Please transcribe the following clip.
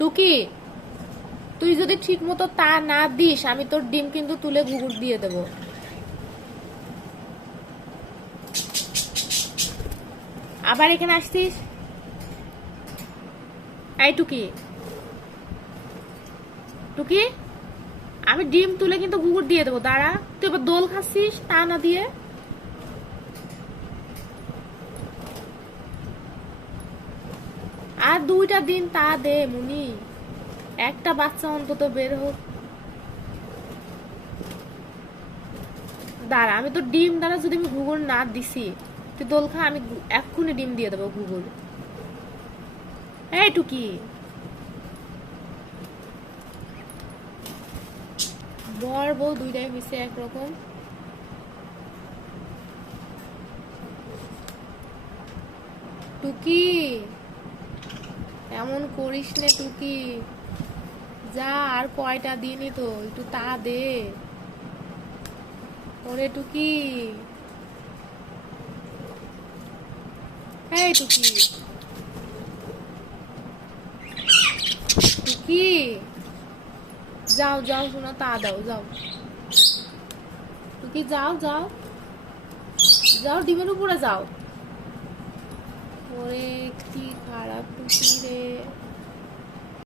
টুকি, তুই যদি ঠিক মতো তা না দিস আমি তোর ডিম কিন্তু তুলে ঘুঘুর দিয়ে দেব। আবার এখানে আসছিস? এই টুকি, টুকি, আমি ডিম তুলে কিন্তু ঘুঘুর দিয়ে দেবো, দাঁড়া। তুই এবার দোল খাচ্ছিস তা না দিয়ে। আর 2টা দিন তা দে মুনি, একটা বাচ্চা অন্তত বের হোক। দাঁড়া, আমি তো ডিম দ্বারা যদি আমি ঘুঘুর না দিছি, তুই দোল খা, আমি এক্ষুনি ডিম দিয়ে দেবো ঘুঘুর। এই টুকি, বর বউ 2টাই হয়েছে একরকম। টুকি, এমন করিস নে টুকি, যা আর কয়টা দিনই তো, একটু তা দে। ওরে টুকি, এই টুকি, টুকি, যাও যাও, শোনা তা দাও, যাও টুকি, যাও যাও যাও, ডিমের উপরে যাও। ওরে কি খারাপ টুকি রে।